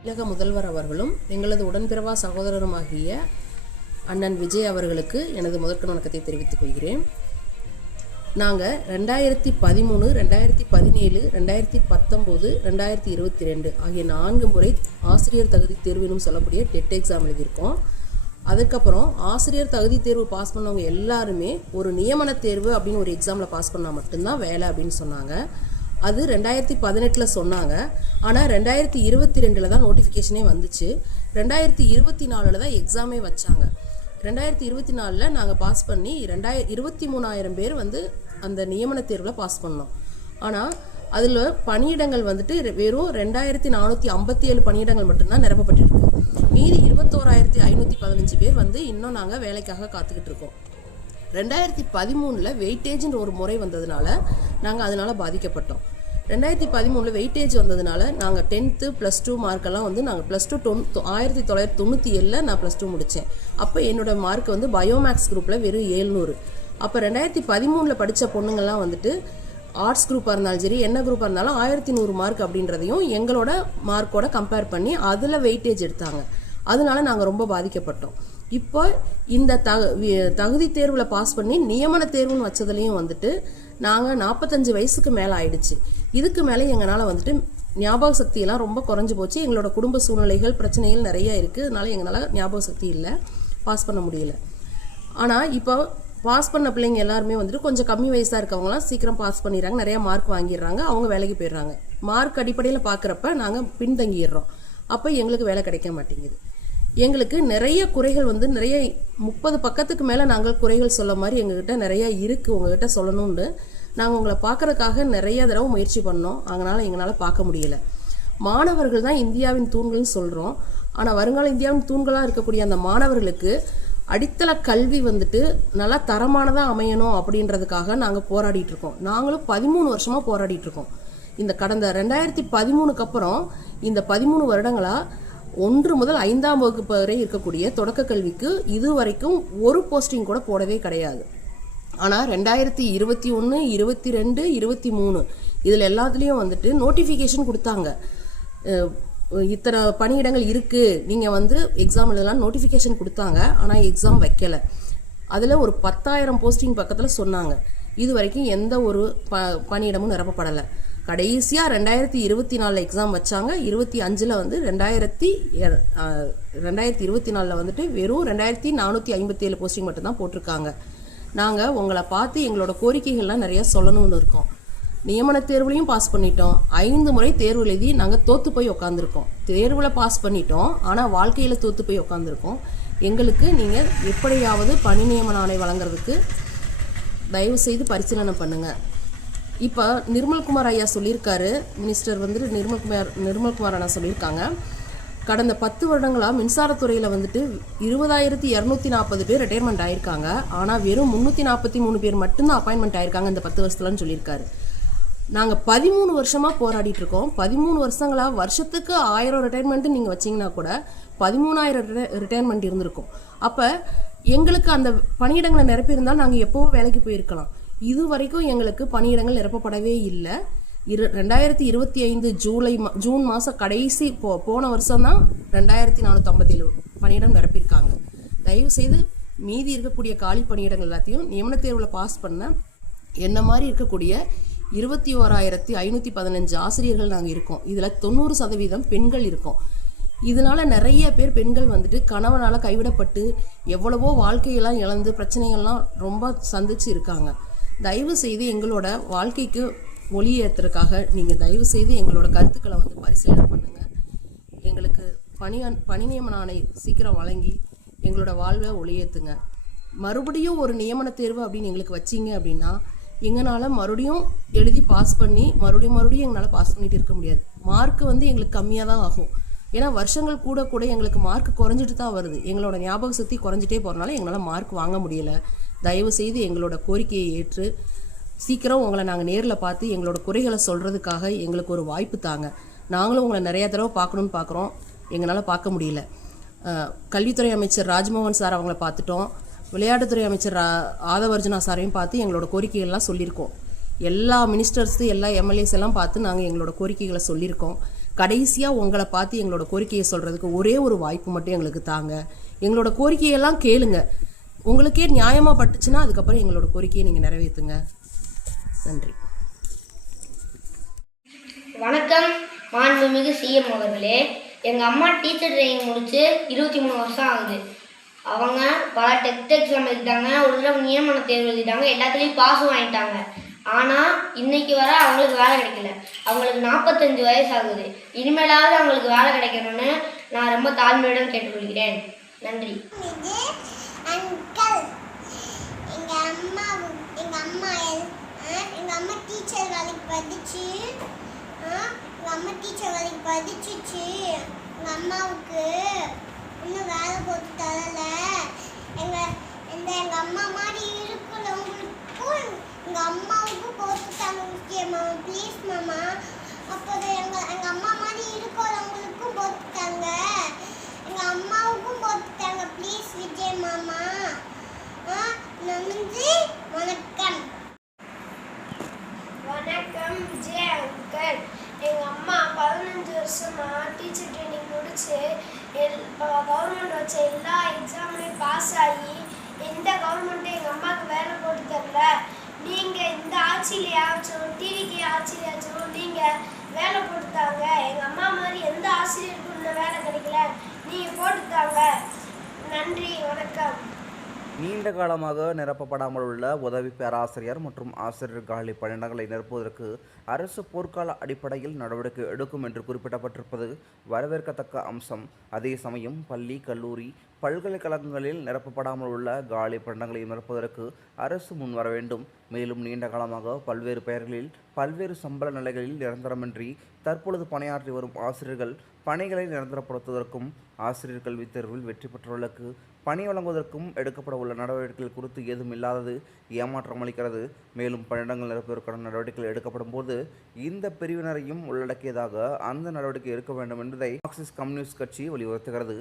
தமிழக முதல்வர் அவர்களும் எங்களது உடன்பிறவா சகோதரருமாகிய அண்ணன் விஜய் அவர்களுக்கு எனது முதற்கண் வணக்கத்தை தெரிவித்துக் கொள்கிறேன். நாங்கள் 2013, 2017, 2019, 2022 ஆகிய 4 முறை ஆசிரியர் தகுதி தேர்வுன்னு சொல்லக்கூடிய டெட் எக்ஸாம் எழுதியிருக்கோம். அதுக்கப்புறம் ஆசிரியர் தகுதி தேர்வு பாஸ் பண்ணவங்க எல்லாருமே ஒரு நியமன தேர்வு அப்படின்னு ஒரு எக்ஸாமில் பாஸ் பண்ணால் மட்டும்தான் வேலை அப்படின்னு சொன்னாங்க. அது 2018 சொன்னாங்க. ஆனால் 2022 தான் நோட்டிஃபிகேஷனே வந்துச்சு. 2024 தான் எக்ஸாமே வச்சாங்க. 2024 நாங்கள் பாஸ் பண்ணி 23,000 பேர் அந்த நியமன தேர்வில் பாஸ் பண்ணோம். ஆனால் அதில் பணியிடங்கள் வெறும் 2,457 பணியிடங்கள் மட்டும்தான் நிரப்பப்பட்டிருக்கு. மீதி 21,515 பேர் இன்னும் நாங்கள் வேலைக்காக காத்துக்கிட்டு இருக்கோம். 2013 வெயிட்டேஜ்ன்ற ஒரு முறை வந்ததுனால நாங்கள் அதனால் பாதிக்கப்பட்டோம். 2013 வெயிட்டேஜ் வந்ததுனால நாங்கள் 10th +2 மார்க்கெல்லாம் நாங்கள் +2 1997 நான் +2 முடித்தேன். அப்போ என்னோட மார்க் பயோமேக்ஸ் குரூப்பில் வெறும் 700. அப்போ 2013 படித்த பொண்ணுங்கள்லாம் ஆர்ட்ஸ் குரூப்பாக இருந்தாலும் சரி என்ன குரூப்பாக இருந்தாலும் 1100 மார்க் அப்படின்றதையும் எங்களோட மார்க்கோட கம்பேர் பண்ணி அதில் வெயிட்டேஜ் எடுத்தாங்க. அதனால நாங்கள் ரொம்ப பாதிக்கப்பட்டோம். இப்போ இந்த தகுதி தேர்வில் பாஸ் பண்ணி நியமன தேர்வுன்னு வச்சதுலேயும் நாங்கள் 45 வயசுக்கு மேலே ஆயிடுச்சு. இதுக்கு மேலே எங்களால் ஞாபக சக்தியெல்லாம் ரொம்ப குறைஞ்சி போச்சு. எங்களோட குடும்ப சூழ்நிலைகள் பிரச்சனைகள் நிறைய இருக்குது. அதனால எங்களால் ஞாபக சக்தி இல்லை, பாஸ் பண்ண முடியல. ஆனால் இப்போ பாஸ் பண்ண பிள்ளைங்க எல்லாருமே கொஞ்சம் கம்மி வயசாக இருக்கவங்களாம் சீக்கிரம் பாஸ் பண்ணிடுறாங்க, நிறைய மார்க் வாங்கிடுறாங்க, அவங்க வேலைக்கு போயிடுறாங்க. மார்க் அடிப்படையில் பார்க்குறப்ப நாங்கள் பின்தங்கிடுறோம். அப்போ எங்களுக்கு வேலை கிடைக்க மாட்டேங்குது. எங்களுக்கு நிறைய குறைகள் நிறைய 30 பக்கத்துக்கு மேலே நாங்கள் குறைகள் சொல்ல மாதிரி எங்ககிட்ட நிறைய இருக்குது. உங்ககிட்ட சொல்லணும்னு நாங்கள் உங்களை பார்க்கறதுக்காக நிறைய தடவை முயற்சி பண்ணோம். அதனால் எங்களால் பார்க்க முடியல. மாணவர்கள் தான் இந்தியாவின் தூண்கள்னு சொல்கிறோம். ஆனால் வருங்கால இந்தியாவின் தூண்களாக இருக்கக்கூடிய அந்த மாணவர்களுக்கு அடித்தள கல்வி நல்லா தரமானதாக அமையணும் அப்படின்றதுக்காக நாங்கள் போராடிட்டு இருக்கோம். நாங்களும் 13 வருஷமாக போராடிட்டு இருக்கோம். இந்த கடந்த 2013 அப்புறம் இந்த 13 வருடங்களாக 1 முதல் 5ஆம் வகுப்பு வரை இருக்கக்கூடிய தொடக்க கல்விக்கு இது வரைக்கும் ஒரு போஸ்டிங் கூட போடவே கிடையாது. ஆனால் 2021, 22, 23 இதில் எல்லாத்துலேயும் நோட்டிஃபிகேஷன் கொடுத்தாங்க. இத்தனை பணியிடங்கள் இருக்குது, நீங்கள் எக்ஸாம் எழுதலாம் நோட்டிஃபிகேஷன் கொடுத்தாங்க. ஆனால் எக்ஸாம் வைக்கலை. அதில் ஒரு 10,000 போஸ்டிங் பக்கத்தில் சொன்னாங்க. இது வரைக்கும் எந்த ஒரு பணியிடமும் நிரப்பப்படலை. கடைசியாக 2024 எக்ஸாம் வச்சாங்க. 25 2024 வெறும் 2,457 போஸ்டிங் மட்டும்தான் போட்டிருக்காங்க. நாங்கள் உங்களை பார்த்து எங்களோட கோரிக்கைகள்லாம் நிறையா சொல்லணும்னு இருக்கோம். நியமன தேர்வுலையும் பாஸ் பண்ணிட்டோம். 5 முறை தேர்வு எழுதி நாங்கள் தோற்று போய் உட்காந்துருக்கோம். தேர்வில் பாஸ் பண்ணிட்டோம், ஆனால் வாழ்க்கையில் தோற்று போய் உட்காந்துருக்கோம். எங்களுக்கு நீங்கள் எப்படியாவது பணி நியமன ஆணை வழங்குறதுக்கு தயவு செய்து பரிசீலனை பண்ணுங்கள். இப்போ நிர்மல்குமார் ஐயா சொல்லியிருக்காரு, மினிஸ்டர் நிர்மல்குமார் அண்ணா சொல்லியிருக்காங்க, கடந்த 10 வருடங்களாக மின்சாரத்துறையில் 20,240 பேர் ரிட்டையர்மெண்ட் ஆயிருக்காங்க. ஆனால் வெறும் 343 பேர் மட்டும்தான் அப்பாயின்மெண்ட் ஆயிருக்காங்க இந்த 10 வருஷத்துலன்னு சொல்லியிருக்காரு. நாங்கள் 13 வருஷமாக போராடிட்டு இருக்கோம். 13 வருஷங்களாக வருஷத்துக்கு 1000 ரிட்டையர்மெண்ட்டு நீங்கள் வச்சிங்கன்னா கூட 13,000 ரிட்டையர்மெண்ட் இருந்திருக்கும். அப்போ எங்களுக்கு அந்த பணியிடங்களை நிரப்பியிருந்தால் நாங்கள் எப்போவும் வேலைக்கு போயிருக்கலாம். இது வரைக்கும் எங்களுக்கு பணியிடங்கள் நிரப்பப்படவே இல்லை. 2025 ஜூன் மாதம் கடைசி போன வருஷம் தான் 2,457 பணியிடம் நிரப்பியிருக்காங்க. தயவுசெய்து மீதி இருக்கக்கூடிய காலி பணியிடங்கள் எல்லாத்தையும் நியமன தேர்வில் பாஸ் பண்ண என்ன மாதிரி இருக்கக்கூடிய 21,515 ஆசிரியர்கள் நாங்கள் இருக்கோம். இதில் 90% பெண்கள் இருக்கோம். இதனால நிறைய பேர் பெண்கள் கணவனால் கைவிடப்பட்டு எவ்வளவோ வாழ்க்கையெல்லாம் இழந்து பிரச்சனைகள்லாம் ரொம்ப சந்திச்சு இருக்காங்க. தயவு செய்து எங்களோட வாழ்க்கைக்கு ஒளி ஏற்றுறதுக்காக நீங்கள் தயவு செய்து எங்களோட கருத்துக்களை பரிசீலனை பண்ணுங்கள். எங்களுக்கு பணி நியமன ஆணை சீக்கிரம் வழங்கி எங்களோட வாழ்வை ஒளியேற்றுங்க. மறுபடியும் ஒரு நியமன தேர்வு அப்படின்னு எங்களுக்கு வச்சிங்க அப்படின்னா எங்களால் மறுபடியும் எழுதி பாஸ் பண்ணி மறுபடியும் எங்களால் பாஸ் பண்ணிட்டு இருக்க முடியாது. மார்க்கு எங்களுக்கு கம்மியாக தான் ஆகும். ஏன்னா வருஷங்கள் கூட கூட எங்களுக்கு மார்க் குறைஞ்சிட்டு தான் வருது. எங்களோட ஞாபக சக்தி குறைஞ்சிட்டே போகிறனால எங்களால் மார்க் வாங்க முடியலை. தயவு செய்து எங்களோட கோரிக்கையை ஏற்று சீக்கிரம் உங்களை நாங்கள் நேரில் பார்த்து எங்களோட குறைகளை சொல்கிறதுக்காக எங்களுக்கு ஒரு வாய்ப்பு தாங்க. நாங்களும் உங்களை நிறைய தடவை பார்க்கணுன்னு பார்க்குறோம், எங்களால் பார்க்க முடியல. கல்வித்துறை அமைச்சர் ராஜ்மோகன் சார் அவங்கள பார்த்துட்டோம். விளையாட்டுத்துறை அமைச்சர் ஆதவர்ஜுனா சாரையும் பார்த்து எங்களோட கோரிக்கைகள்லாம் சொல்லியிருக்கோம். எல்லா மினிஸ்டர்ஸு எல்லா எம்எல்ஏஸ் எல்லாம் பார்த்து நாங்கள் எங்களோட கோரிக்கைகளை சொல்லியிருக்கோம். கடைசியாக உங்களை பார்த்து எங்களோட கோரிக்கையை சொல்கிறதுக்கு ஒரே ஒரு வாய்ப்பு மட்டும் எங்களுக்கு தாங்க. எங்களோட கோரிக்கையெல்லாம் கேளுங்க. உங்களுக்கே நியாயமாக பட்டுச்சுன்னா அதுக்கப்புறம் எங்களோட கோரிக்கையை நீங்கள் நிறைவேற்றுங்க. நன்றி. வணக்கம் மாண்புமிகு சிஎம் அவர்களே. எங்கள் அம்மா டீச்சர் ட்ரைனிங் முடிச்சு 23 வருஷம் ஆகுது. அவங்க பல டெஸ்ட் எக்ஸாம் எழுதிட்டாங்க, ஒரு தடவை நியமன தேர்வு எழுதிட்டாங்க, எல்லாத்துலேயும் பாஸும் வாங்கிட்டாங்க. ஆனால் இன்னைக்கு வர அவங்களுக்கு வேலை கிடைக்கல. அவங்களுக்கு 45 வயசு ஆகுது. இனிமேலாவது அவங்களுக்கு வேலை கிடைக்கணும்னு நான் ரொம்ப தாழ்மையுடன் கேட்டுக்கொள்கிறேன். நன்றி. டீச்சர் வேலைக்கு படிச்சிச்சு. எங்கள் அம்மாவுக்கு இன்னும் வேலை போட்டு தரல. எங்கள் அம்மா மாதிரி இருக்கிறவங்களுக்கும் எங்கள் அம்மாவுக்கும் போட்டு தாங்க முக்கியமா, ப்ளீஸ் மாமா. அப்போ எங்கள் அம்மா மாதிரி இருக்கிறவங்களுக்கும் போட்டுட்டாங்க, எங்கள் அம்மாவுக்கும் போட்டுட்டாங்க, ப்ளீஸ் விஜய் மாமா. நன்றி. வணக்கம். வணக்கம் விஜய் அங்கிள். எங்கள் அம்மா 15 வருஷமாக டீச்சர் ட்ரைனிங் முடிச்சு கவர்மெண்ட் வச்ச எல்லா எக்ஸாம்லேயும் பாஸ் ஆகி எந்த கவர்மெண்ட்டும் எங்கள் அம்மாவுக்கு வேலை போட்டு தரல. நீங்கள் இந்த ஆட்சியிலையாச்சும் டிவிக்கு ஆட்சியிலையாச்சும் நீங்கள் வேலை போட்டுத்தாங்க. எங்கள் அம்மா மாதிரி எந்த ஆசிரியருக்கும் இன்னும் வேலை கிடைக்கல, நீங்கள் போட்டுத்தாங்க. நன்றி. வணக்கம். நீண்ட காலமாக நிரப்பப்படாமல் உள்ள உதவி பேராசிரியர் மற்றும் ஆசிரியர் காலி பணியிடங்களை நிரப்புவதற்கு அரசு போர்க்கால அடிப்படையில் நடவடிக்கை எடுக்கும் என்று குறிப்பிடப்பட்டிருப்பது வரவேற்கத்தக்க அம்சம். அதே சமயம் பள்ளி, கல்லூரி, பல்கலைக்கழகங்களில் நிரப்பப்படாமல் உள்ள காலி பணியிடங்களை நிரப்புவதற்கு அரசு முன்வர வேண்டும். மேலும் நீண்ட காலமாக பல்வேறு பெயர்களில் பல்வேறு சம்பள நிலைகளில் நிரந்தரமின்றி தற்பொழுது பணியாற்றி வரும் ஆசிரியர்கள் பணிகளை நிரந்தரப்படுத்துவதற்கும் ஆசிரியர் கல்வித் தேர்வில் வெற்றி பெற்றவர்களுக்கு பணி வழங்குவதற்கும் எடுக்கப்பட உள்ள நடவடிக்கைகள் குறித்து ஏதும் இல்லாதது ஏமாற்றம் அளிக்கிறது. மேலும் பணியிடங்கள் நிரப்புவதற்கான நடவடிக்கைகள் எடுக்கப்படும் போது இந்த பிரிவினரையும் உள்ளடக்கியதாக அந்த நடவடிக்கை எடுக்க வேண்டும் என்பதை மார்க்சிஸ்ட் கம்யூனிஸ்ட் கட்சி வலியுறுத்துகிறது.